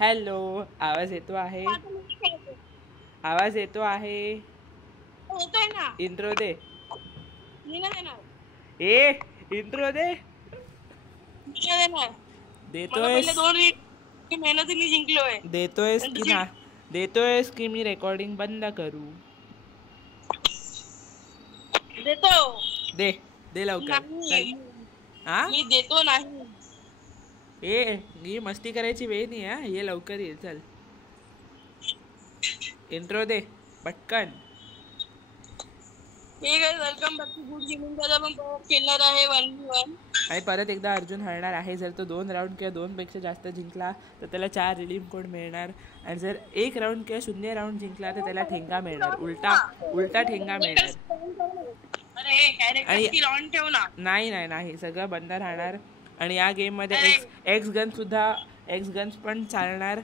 Hello, आवाज येतो आहे? आवाज येतो आहे? होतोय ना. इंट्रो दे. मी नाही देणार. इंट्रो दे. मी नाही देणार. मला पहिले देतोयस? 2 वीक मेहनतीने जिंकलोय. देतोयस की मी रेकॉर्डिंग बंद करू? देतो. दे लवकर. मी देतो नाही. ही मस्ती करायची वेळ नाही हा. ये लवकर ये, चल. इंट्रो दे पटकन. ठीक आहे, welcome back to good gaming. त्याला पण खेळणार आहे 1v1. आणि परत एकदा अर्जुन हरणार आहे. जर तो 2 राऊंड किंवा 2 पेक्षा जास्त जिंकला तर त्याला 4 रिडीम कोड मिळणार. आणि जर 1 राऊंड किंवा 0 राऊंड जिंकला तर त्याला ठेंगा मिळणार. उलटा ठेंगा मिळणार. नाही सगळं बंद राहणार. आणि या गेम मध्ये एक्स गन्स पण चालणार.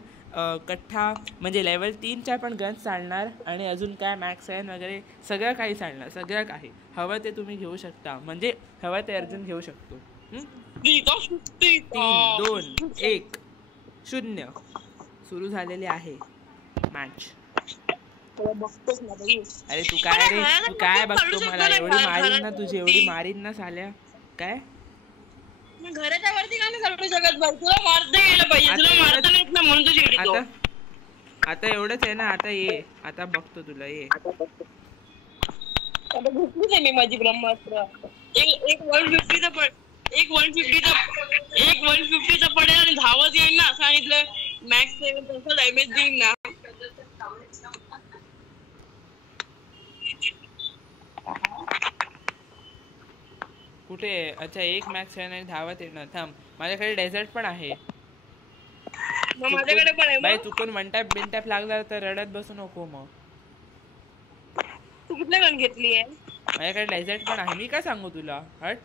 कठ्ठा म्हणजे लेवल 3च्या पण गन्स चालणार. आणि अजून काय मॅक्स एन वगैरे सगळं काही चालणार. सगळं काही हवं ते तुम्ही घेऊ शकता. म्हणजे हवं ते अर्जुन घेऊ शकतो. 3, 2, 1 0 सुरू झालेली आहे मॅच. अरे तू काय बघतो? मला एवढी मारीन ना, तुझी एवढी मारीन ना साल्या. काय घराच्या वरती का नाही करू शकत? बघ, तुला मारता गेलं पाहिजे. तुला मारता नाही येत ना, म्हणून तू चिडतो. आता एवढंच आहे ना. आता ये, आता बघतो तुला. ये आता घेतलीच आहे मी माझी ब्रह्मास्त्र. एक 150चा पडेल आणि धावत येईल ना. सांगितलं मॅक्स 7 तसं डॅमेज देईल ना. कुठे? अच्छा, 1 मॅक्स आहे आणि धावत येणार. थांब, माझ्याकडे डेझर्ट पण आहे. माझ्याकडे पण आहे. बाई चुकून वन टॅप लागला तर रडत बसू नको. मग तू कुठल्या गन घेतली आहे? माझ्याकडे डेझर्ट पण आहे. मी काय सांगू तुला? हट.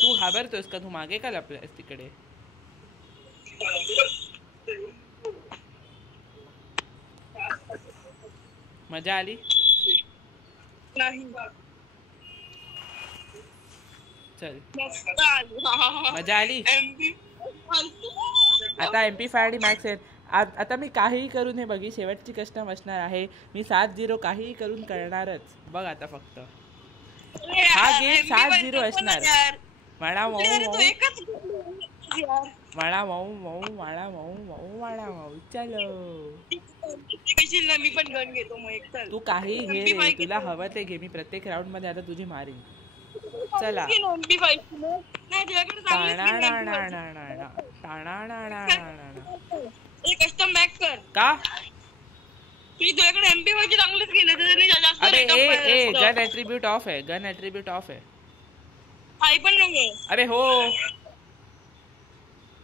तू घाबरतोस का? तू मागे का लपलास तिकडे? मजा आली नाही? चल, मजा आली. आता MP5 आणि मॅक्स आहे. आता मी काहीही करून हे बघी शेवटची कस्टम असणार आहे. मी 7-0 काहीही करून करणारच. बघ आता फक्त हा गेम 7-0 असणार. वाडा मऊ चलो. मी पण गन घेतो मग. तू काही घे रे, तुला हवं ते घे. मी प्रत्येक राऊंड मध्ये आता तुझी मारीन. चला. कस्टम बॅक कर का? मी तुझ्याकडे MP5 ची चांगलीच गेले. अरे गन ऍट्रिब्यूट ऑफ आहे. आई पण नको. अरे हो,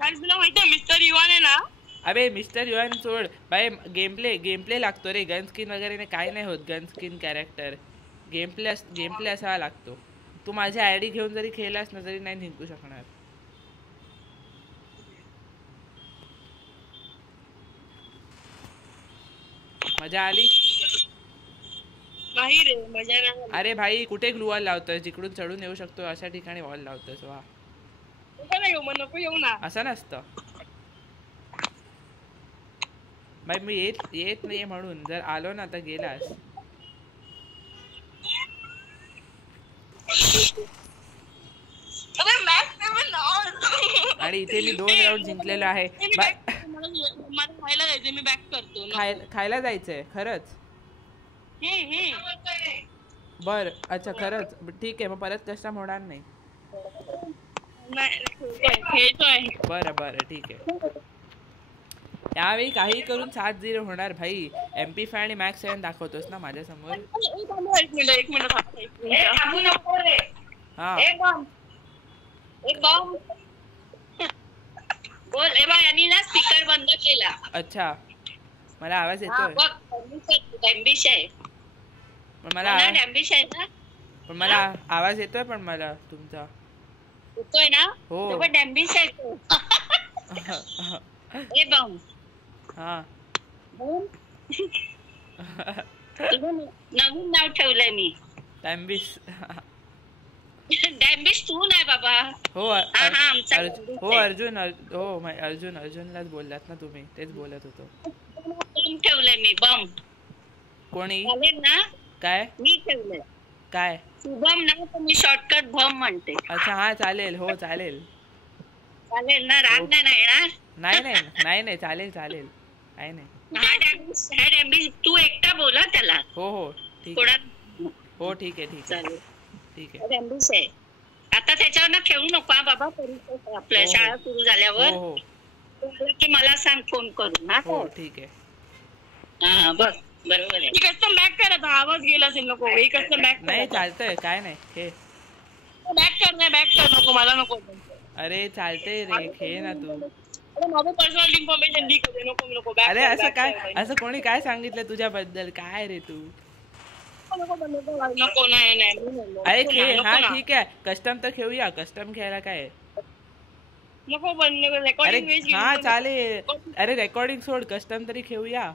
तुला माहिती आहे मिस्टर युवान आहे ना? अबे मिस्टर युवान सोड बाय. गेमप्ले लागतो रे. गन स्किन वगैरे काय नाही होत. गन स्किन कॅरेक्टर गेमप्ले असावा लागतो. तू माझी आयडी घेऊन जरी खेळलास ना तरी नाही जिंकू शकणार. मजा आली? नाही रे, मजा नाही. अरे भाई, कुठे ग्लू वॉल लावतोय? जिकडून चढून येऊ शकतो अशा ठिकाणी वॉल लावतोयस. वा, नको येऊ ना. असं नसतं बाई. मी येत नाहीये म्हणून. जर आलो ना तर गेलास. आणि इथे मी 2 राऊंड जिंकलेलो आहे. मी बॅक करतो. खायला जायचंय खरंच? बर, अच्छा खरंच. ठीक आहे, मग परत कस्टम होणार नाही. बरं ठीक आहे. यावेळी काही करून 7-0 होणार भाई. MP5 आणि मॅक्स 7 दाखवतोस ना माझ्या समोर. एक मिनिट हा. बोल. यांनी ना स्पीकर बंद केला. अच्छा, मला आवाज येतोय. पण मला आवाज येतोय. पण मला तुमचा येतोय ना? हो. पण डॅम्बिश आहे तो. हा. तुझं नवीन नाव ठेवलंय मी. टॅम्बिस. डॅम्बिश तू नाही बाबा. हो आमचा हो अर्जुन अर्जुनलाच बोललात ना तुम्ही, तेच बोलत होतो. बम ठेवलंय मी, बम. कोणी चालेल ना? काय मी ठेवलंय काय शुभम ना, तर मी शॉर्टकट बम म्हणते. अच्छा हा चालेल, हो चालेल. चालेल ना? राग नाही ना येणार? नाही चालेल काय नाही. हा डॅम्बिश तू एकटा बोला त्याला. हो ठीक थोडा आहे. हो ठीक आहे चालेल. ठीक आहे. डॅम्बिश आहे आता, त्याच्यावर ना खेळू नको हा बाबा. आपल्या शाळा सुरू झाल्यावर हो की मला सांग फोन करून. हो ठीक आहे. हा बघ बरोबर आहे. कस्टम बॅक कर आता, आवाज गेला असेल. नको हे कस्टम बॅक नाही चालतंय, काय नाही हे बॅक कर नको मला नको. अरे चालतंय रे, खेळ ना तू. माझं पर्सनल इन्फॉर्मेशन लीक होते. नको अरे असं काय, असं कोणी काय सांगितलं तुझ्याबद्दल? काय रे तू? नको नाही. अरे खेळ, हा ठीक आहे. कस्टम तर खेळूया, कस्टम खेळायला काय. नको पण अरे रेकॉर्डिंग हा चालेल. अरे रेकॉर्डिंग सोड, कस्टम तरी खेळूया.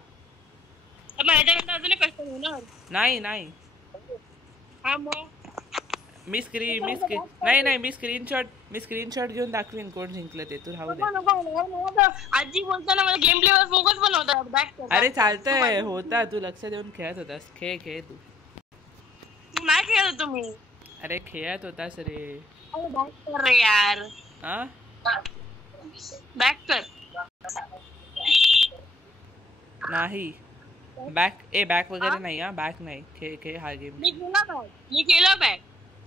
ह्याच्यानंतर अजून कस्टम होणार नाही. हा मग मी स्क्रीनशॉट घेऊन दाखवीन कोण जिंकलं ते. तू राहू दे. आजी बोलताना मला गेम प्ले वर फोकस पण होता. बॅक कर. अरे चालतंय, होता. तू लक्ष देऊन खेळत होतास. खेळ तू. तू नाही खेळत तुम्ही. अरे खेळत होतास रे. बॅक कर रे यार. हा बॅक कर. नाही बॅक वगैरे नाही. हा बॅक नाही. खेळ हा गेम. मी केलं बॅक.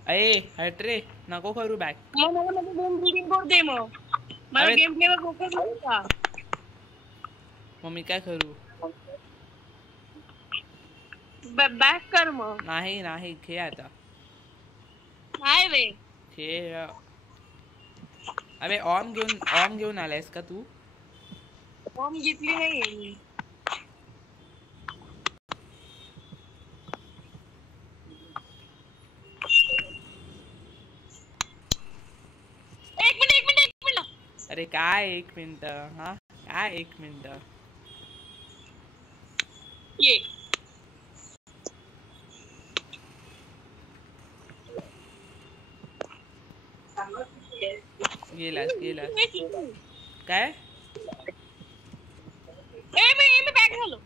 अरे हट रे, नको करू बॅक. मग मला गेम रीडिंग बोर्ड दे. मग मला गेम प्ले वर फोकस होता. मग मी काय करू? बॅक कर मग. नाही खेळ आता. नाही रे खेळ. अबे ऑम घेऊन आलायस का तू? फॉर्म घेतली नाहीये मी. एक मिनिट. अरे काय 1 मिनिट? हा काय 1 मिनिट? ये गेलास काय? मी बॅक झालो.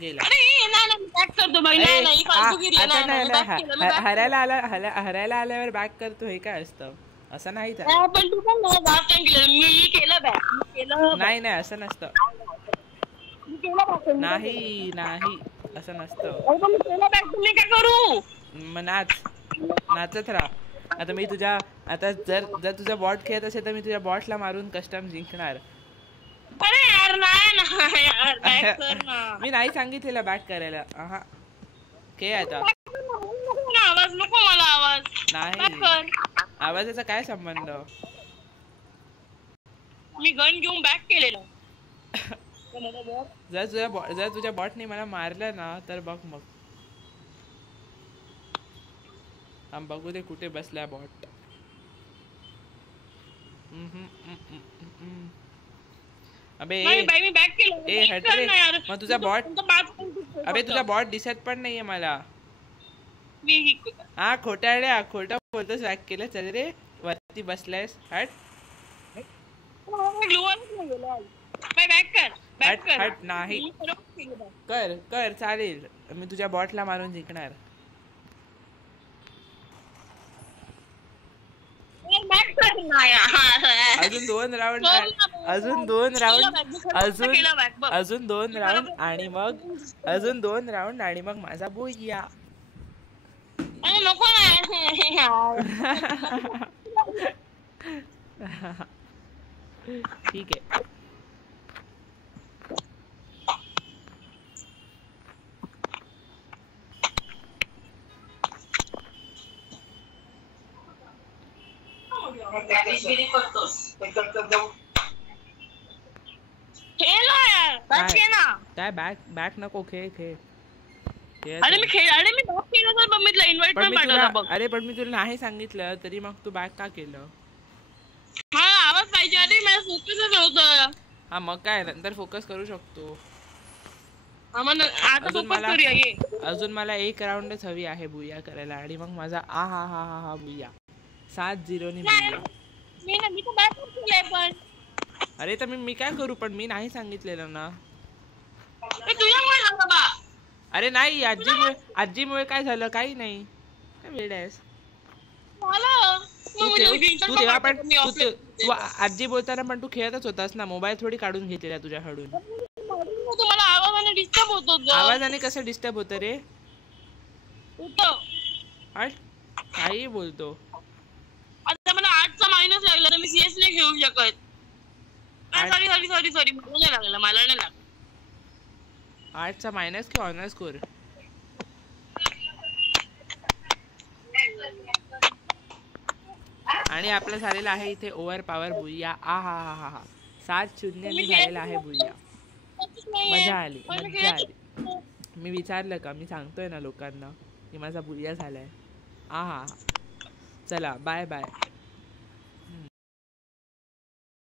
गेला. अरे नाही बॅक करतो. नाही फालतूगिरी आहे. हरायला आल्यावर बॅक करतो हे काय असतं? असं नाही. पण तू पण लास्ट टाइम केलं. मी केलं बॅक. नाही असं नसतं. नाही असं नसतं. तुम्ही काय करू? मग नाचत राहा. आता मी जर तुझा बॉट खेळत असेल तर मी तुझ्या बॉटला मारून कस्टम जिंकणार. अरे यार नाही यार, बॅक कर ना. मी नाही सांगितलेलं बॅक करायला. हा खेळ आता. आवाज नको मला. आवाज नाही. आवाजाचा काय संबंध? मी गन घेऊन बॅक केलेलं. जर तुझ्या बॉटने मला मारलं ना तर बघ मग. बघू दे कुठे बसलाय बॉट. अबे मी बॅक केलं. ए हट रे. मग तुझा बॉट दिसत पण नाहीये मला. हा खोटं बोलतोस. बॅक केलं. चल रे वरती बसलायस. हट. हट नाही. कर चालेल. मी तुझ्या बॉटला मारून जिंकणार. अजून दोन राऊंड आणि मग अजून 2 राऊंड आणि मग माझा बोया. नको ठीक आहे. काय बॅक नको. खेळ. अरे मी बॅक केलं तर मम्मीला इन्व्हाइट पण पाठवलं बघ. अरे पण मी तुला नाही सांगितलं तरी मग तू बॅक का केलं? हा आवाज पाहिजे. अरे मला फोकसच नव्हतं. हा मग काय नंतर फोकस करू शकतो. आता अजून फोकस करूया ये. अजून मला एक राऊंडच हवी आहे बुया करायला आणि मग माझा आ हा हा हा हा बुया 7-0 ने बुया. मी तर बॅट केलंय पण. अरे तर मी काय करू पण मी नाही सांगितलेलं ना. तुझ्यामुळे झालं बा. अरे नाही आजीमुळे काय झालं काही नाही. काय वेड आहेस तू तेव्हा पण तू आजी बोलताना पण तू खेळतच होतास ना. मोबाईल थोडी काढून घेतलेला तुझ्याकडून. मला आवाजाने डिस्टर्ब होतो. आवाजाने कसं डिस्टर्ब होतं रे. काही बोलतो. आता मला 8चा मायनस लागला तर मी सीएस नाही घेऊ शकत. सॉरी मला नाही लागला. 8चा मायनस की ऑनर स्कोर. आणि आपलं झालेलं आहे इथे ओव्हर पॉवर बुया. आ हा हा हा हा 7-0 झालेला आहे बुया. मजा आली. मी विचारलं का मी सांगतोय ना लोकांना की माझा बुया झालाय. आ हा चला बाय बाय.